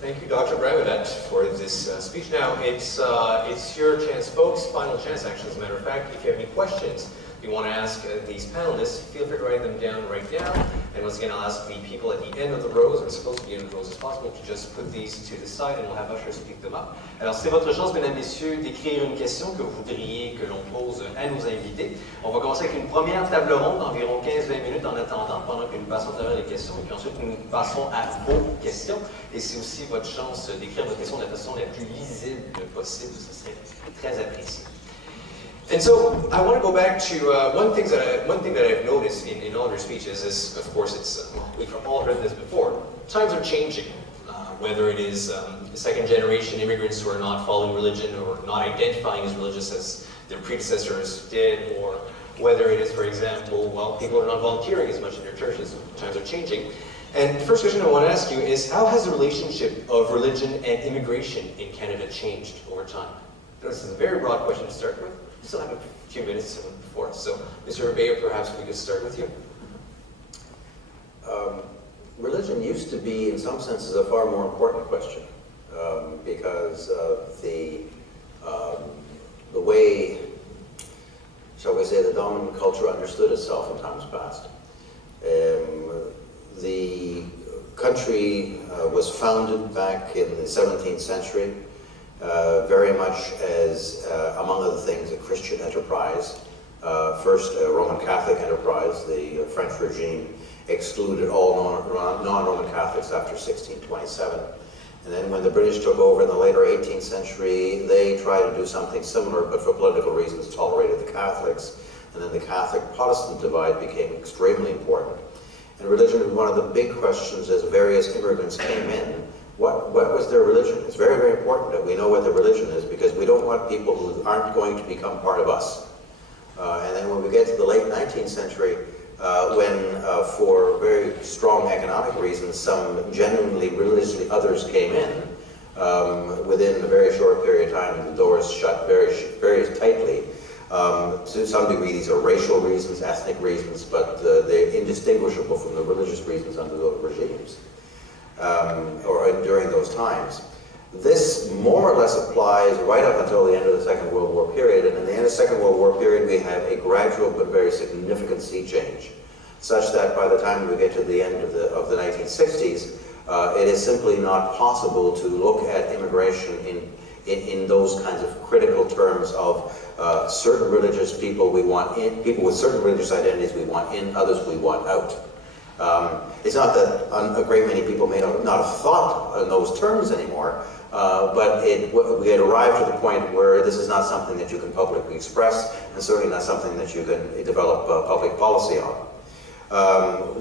Thank you, Dr. Bravidat, for this speech. Now, it's your chance, folks, final chance, actually, as a matter of fact. If you have any questions you want to ask these panelists, feel free to write them down right now. And once again, I'll ask the people at the end of the rows, and supposed to be in the rows as possible, to just put these to the side, and we'll have ushers pick them up. Alors, c'est votre chance, mesdames, messieurs, d'écrire une question que vous voudriez que l'on pose à nos invités. On va commencer avec une première table ronde d'environ 15-20 minutes en attendant, pendant que nous passons à travers les questions, et puis ensuite nous passons à vos questions. Et c'est aussi votre chance d'écrire votre question de la façon la plus lisible possible, ce serait très apprécié. And so I want to go back to one thing that I've noticed in all your speeches is, of course, it's we've all heard this before. Times are changing. Whether it is second-generation immigrants who are not following religion or not identifying as religious as their predecessors did, or whether it is, for example, well, people are not volunteering as much in their churches. Times are changing. And the first question I want to ask you is, how has the relationship of religion and immigration in Canada changed over time? This is a very broad question to start with. We still have a few minutes before us. So, Mr. Ribeiro, perhaps we could start with you. Religion used to be, in some senses, a far more important question because of the way, shall we say, the dominant culture understood itself in times past. The country was founded back in the 17th century very much as, among other things, a Christian enterprise. First, a Roman Catholic enterprise. The French regime excluded all non-Roman Catholics after 1627. And then when the British took over in the later 18th century, they tried to do something similar, but for political reasons tolerated the Catholics. And then the Catholic-Protestant divide became extremely important. And religion was one of the big questions as various immigrants came in. What was their religion? It's very, very important that we know what their religion is, because we don't want people who aren't going to become part of us. And then when we get to the late 19th century, when for very strong economic reasons, some genuinely religiously others came in, within a very short period of time, the doors shut very, very tightly. To some degree, these are racial reasons, ethnic reasons, but they're indistinguishable from the religious reasons under those regimes, or during those times. This more or less applies right up until the end of the Second World War period, and in the end of the Second World War period we have a gradual but very significant sea change, such that by the time we get to the end of the 1960s, it is simply not possible to look at immigration in those kinds of critical terms of certain religious people we want in, people with certain religious identities we want in, others we want out. It's not that a great many people may not have thought in those terms anymore, but we had arrived to the point where this is not something that you can publicly express, and certainly not something that you can develop public policy on.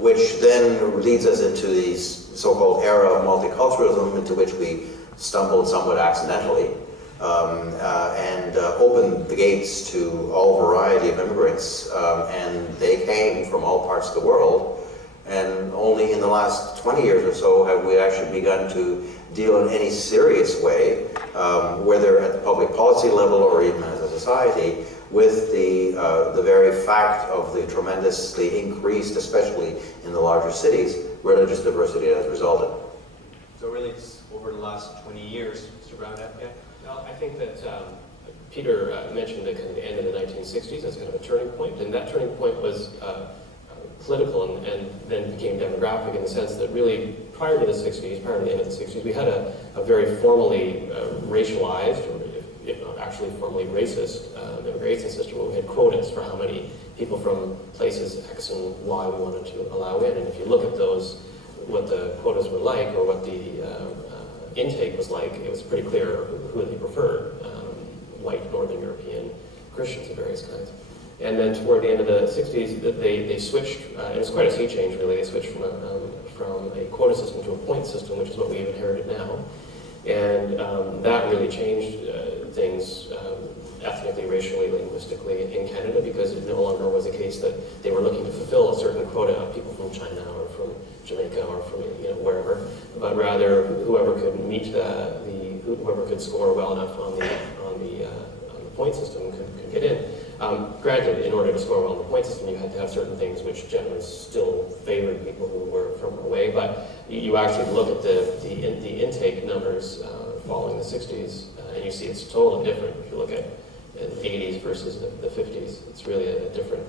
Which then leads us into the so-called era of multiculturalism, into which we stumbled somewhat accidentally, and opened the gates to all variety of immigrants, and they came from all parts of the world. And only in the last 20 years or so have we actually begun to deal in any serious way, whether at the public policy level or even as a society, with the very fact of the tremendously increased, especially in the larger cities, religious diversity that has resulted. So really, it's over the last 20 years, Mr. Brown, yeah? Well, I think that Peter mentioned the kind of end of the 1960s as kind of a turning point, and that turning point was political and then became demographic in the sense that really prior to the 60s, prior to the end of the 60s, we had a very formally racialized, or if not actually formally racist, immigration system where we had quotas for how many people from places X and Y we wanted to allow in. And if you look at those, what the quotas were like, or what the intake was like, it was pretty clear who they preferred, white Northern European Christians of various kinds. And then toward the end of the 60s, they switched, and it's quite a sea change really, they switched from a quota system to a point system, which is what we've inherited now. And that really changed things ethnically, racially, linguistically in Canada, because it no longer was a case that they were looking to fulfill a certain quota of people from China or from Jamaica or from wherever, but rather whoever could meet whoever could score well enough on the point system could get in. Granted, in order to score well in the point system, you had to have certain things which generally still favored people who were from away, but you actually look at the intake numbers years following the 60s, and you see it's totally different if you look at the 80s versus the 50s. It's really a different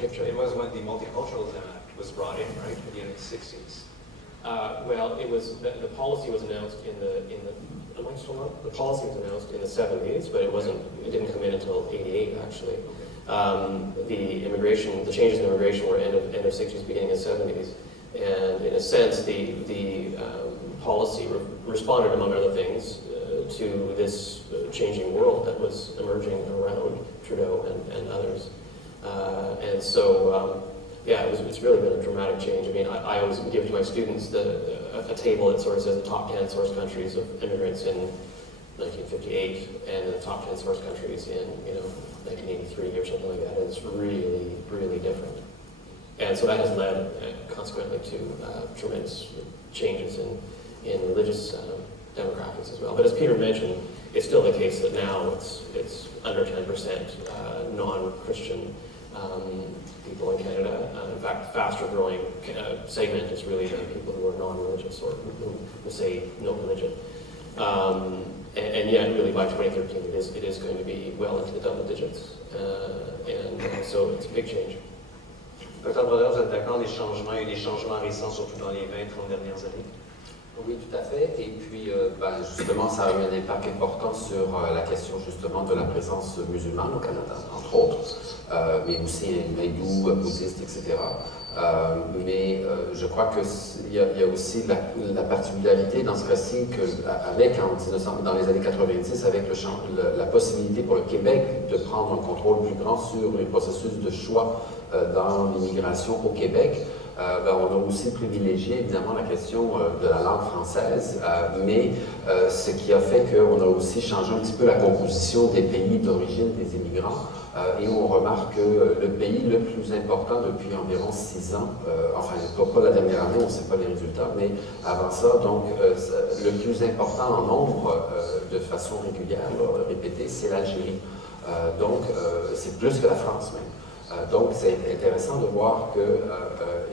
picture. It was when the multiculturalism act was brought in, right, at the end of the 60s. Well, it was the policy was announced in the am I still on? The policy was announced in the 70s, but it didn't come in until 88 actually. The changes in immigration were end of 60s, beginning of 70s, and in a sense, the policy responded, among other things, to this changing world that was emerging around Trudeau and others, and so. Yeah, it's really been a dramatic change. I mean, I always give to my students a table that sort of says the top 10 source countries of immigrants in 1958 and the top 10 source countries in 1983 or something like that. And it's really, really different. And so that has led, consequently, to tremendous changes in religious demographics as well. But as Peter mentioned, it's still the case that now it's under 10% non-Christian people in Canada. In fact, faster growing segment is really the people who are non-religious or who say no religion. And yet, really, by 2013, it is going to be well into the double digits. And so it's a big change. Dr. Brodeur, vous êtes d'accord, il y a eu des changements récents, surtout dans les 20-30 dernières années? Oui, tout à fait. Et puis, justement, ça a eu un impact important sur la question, justement, de la présence musulmane au Canada, entre autres, mais aussi hindou, bouddhiste, etc. Mais je crois qu'il y a aussi la particularité dans ce cas-ci qu'avec, dans les années 90, avec la possibilité pour le Québec de prendre un contrôle plus grand sur les processus de choix dans l'immigration au Québec, on a aussi privilégié évidemment la question de la langue française, mais ce qui a fait qu'on a aussi changé un petit peu la composition des pays d'origine des immigrants, et on remarque que le pays le plus important depuis environ 6 ans, enfin pas la dernière année, on ne sait pas les résultats, mais avant ça, donc le plus important en nombre de façon régulière, répétée, c'est l'Algérie. Donc c'est plus que la France même. Donc, c'est intéressant de voir que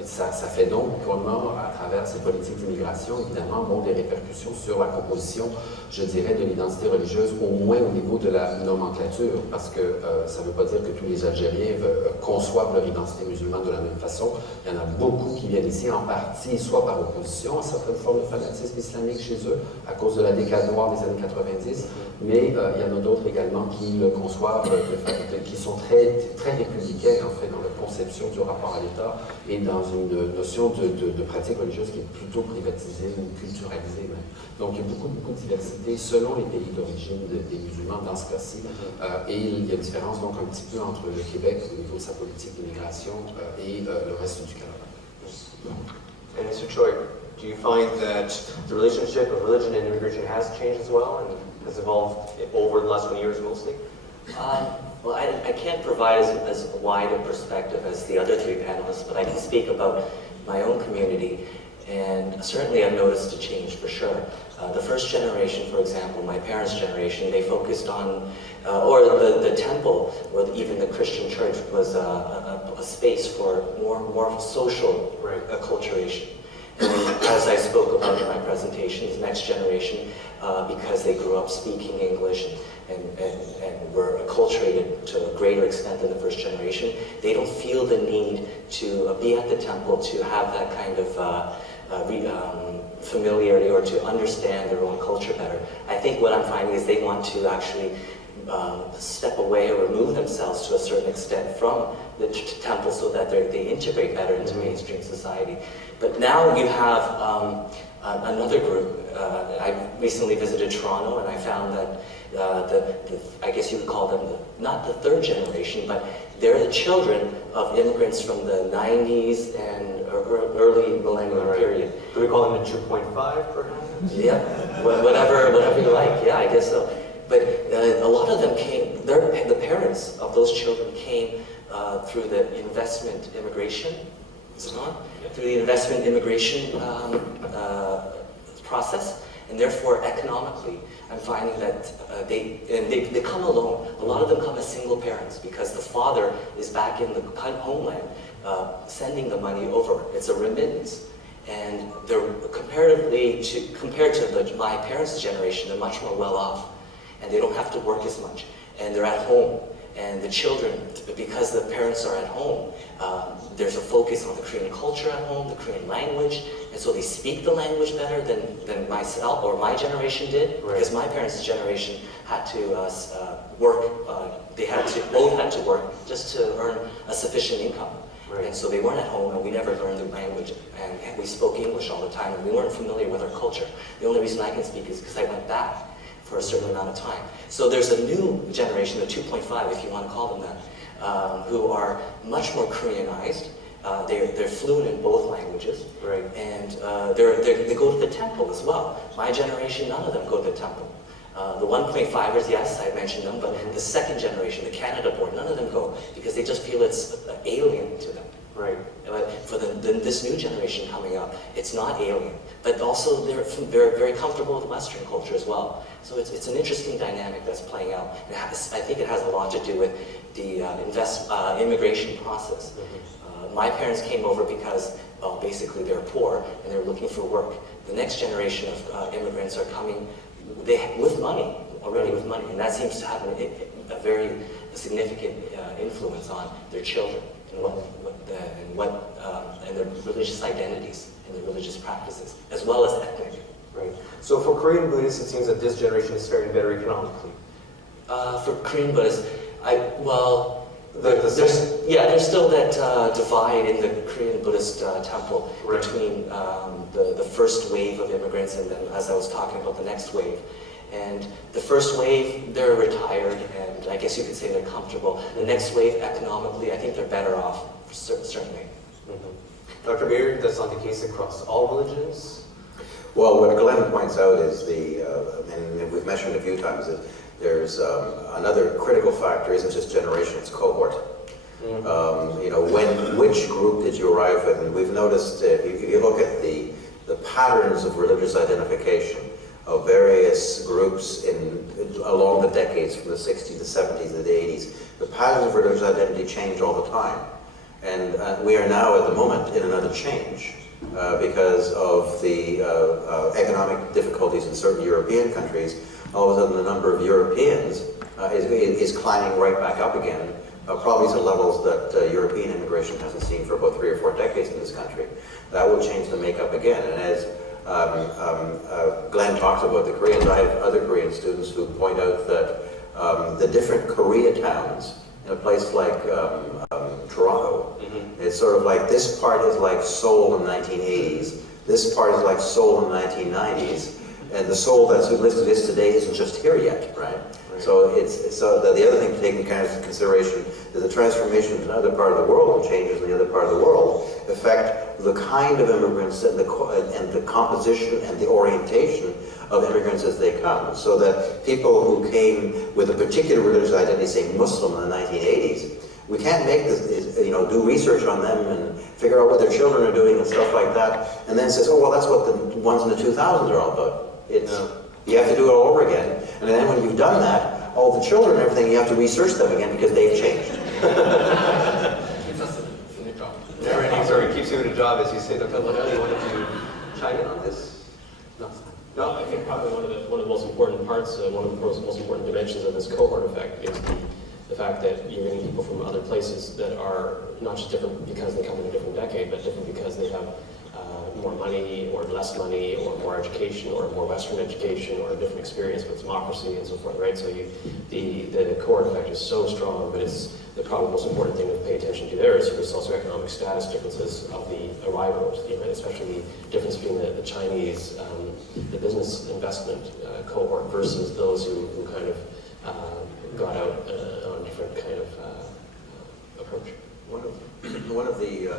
ça fait donc comment, à travers ces politiques d'immigration, évidemment, ont des répercussions sur la composition, je dirais, de l'identité religieuse, au moins au niveau de la nomenclature, parce que ça ne veut pas dire que tous les Algériens conçoivent leur identité musulmane de la même façon. Il y en a beaucoup qui viennent ici en partie, soit par opposition à certaines formes de fanatisme islamique chez eux, à cause de la décade noire des années 90, mais il y en a d'autres également qui le conçoivent, qui sont très, très républicains, en fait, dans la conception du rapport à l'État et dans une notion de pratique religieuse qui est plutôt privatisée ou culturalisée même. Donc il y a beaucoup de diversité selon les pays d'origine des musulmans dans ce cas-ci. Et il y a une différence donc un petit peu entre le Québec au niveau de sa politique d'immigration et le reste du Canada. And Mr. Choi, do you find that the relationship of religion and immigration has changed as well and has evolved over the last 20 years mostly? Well, I can't provide as wide a perspective as the other 3 panelists, but I can speak about my own community, and certainly I've noticed a change for sure. The first generation, for example, my parents' generation, they focused on, or the temple, or even the Christian church was a space for more social acculturation. And as I spoke about in my presentation, the next generation, because they grew up speaking English and were acculturated to a greater extent than the first generation, they don't feel the need to be at the temple, to have that kind of familiarity or to understand their own culture better. I think what I'm finding is they want to actually step away or remove themselves to a certain extent from the temple so that they integrate better into mainstream society. But now you have another group. I recently visited Toronto, and I found that I guess you would call them not the 3rd generation, but they're the children of immigrants from the 90s and early millennial period. Do we call them the 2.5 perhaps? Yeah, whatever you like. Yeah, I guess so. But a lot of them came. The parents of those children came through the investment immigration. Is it not? Through the investment immigration process, and therefore economically, I'm finding that they come alone. A lot of them come as single parents because the father is back in the homeland sending the money over. It's a remittance. And they're compared to my parents' generation, they're much more well off, and they don't have to work as much, and they're at home. And the children, because the parents are at home, there's a focus on the Korean culture at home, the Korean language, and so they speak the language better than myself or my generation did. Right. Because my parents' generation had to work. Both had to work just to earn a sufficient income. Right. And so they weren't at home, and we never learned the language, and we spoke English all the time, and we weren't familiar with our culture. The only reason I can speak is because I went back for a certain amount of time. So there's a new generation, the 2.5, if you want to call them that, who are much more Koreanized. They're fluent in both languages, right? And they go to the temple as well. My generation, none of them go to the temple. The 1.5ers, yes, I mentioned them, but the second generation, the Canada born, none of them go because they just feel it's alien to them. Right. But for this new generation coming up, it's not alien, but also they're very comfortable with Western culture as well. So it's an interesting dynamic that's playing out. I think it has a lot to do with the immigration process. Mm-hmm. My parents came over because, well, basically they're poor and they're looking for work. The next generation of immigrants are coming with money, and that seems to have a very significant influence on their children and their religious identities and their religious practices, as well as ethnic. Right. So for Korean Buddhists, it seems that this generation is faring better economically. For Korean Buddhists, there's still that divide in the Korean Buddhist temple between the first wave of immigrants and then, as I was talking about, the next wave. And the first wave, they're retired, and I guess you could say they're comfortable. The next wave, economically, I think they're better off, certainly. Mm-hmm. Dr. Beard, that's not the case across all religions? Well, what Glenn points out is and we've mentioned a few times, that there's another critical factor isn't just generation, it's cohort. Mm-hmm. Which group did you arrive with? And we've noticed, if you look at the patterns of religious identification of various groups along the decades from the 60s, the 70s, and the 80s, the patterns of religious identity change all the time. And we are now, at the moment, in another change because of the economic difficulties in certain European countries. All of a sudden, the number of Europeans is climbing right back up again, probably to levels that European immigration hasn't seen for about 3 or 4 decades in this country. That will change the makeup again. And as Glenn talks about the Koreans, I have other Korean students who point out that the different Koreatowns in a place like Toronto, mm-hmm. It's sort of like this part is like Seoul in the 1980s, this part is like Seoul in the 1990s, and the Seoul that's listed as today isn't just here yet, right? So the other thing to take into kind of consideration is the transformations in another part of the world and changes in the other part of the world affect the kind of immigrants and the composition and the orientation of immigrants as they come. So that people who came with a particular religious identity, say Muslim in the 1980s, we can't make this, do research on them and figure out what their children are doing and stuff like that, and then says, oh, well, that's what the ones in the 2000s are all about. You have to do it all over again, and then when you've done that, all the children and everything, you have to research them again because they've changed. Sorry, it keeps you in a job, as you say. Dr. Liddell, you wanted to chime in on this? No, I think probably one of the most important parts, one of the most important dimensions of this cohort effect is the fact that you're getting people from other places that are not just different because they come in a different decade, but different because they have more money or less money or more education or more Western education or a different experience with democracy and so forth, right? So the cohort effect is so strong, but it's the probably most important thing to pay attention to there is your socioeconomic status differences of the arrivals, especially the difference between the Chinese, the business investment cohort versus those who kind of got out on a different kind of approach. One of the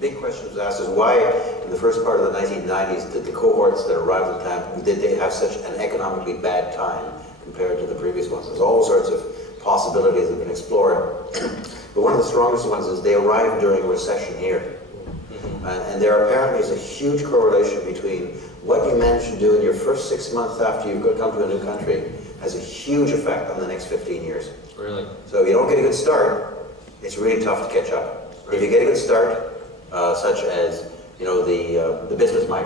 big questions asked is why, in the first part of the 1990s, did the cohorts that arrived at the time, did they have such an economically bad time compared to the previous ones? There's all sorts of possibilities that have been explored. But one of the strongest ones is they arrived during a recession here. And there apparently is a huge correlation between what you manage to do in your first 6 months after you've come to a new country has a huge effect on the next 15 years. Really? So if you don't get a good start, it's really tough to catch up. Right. If you get a good start, such as the business migrants.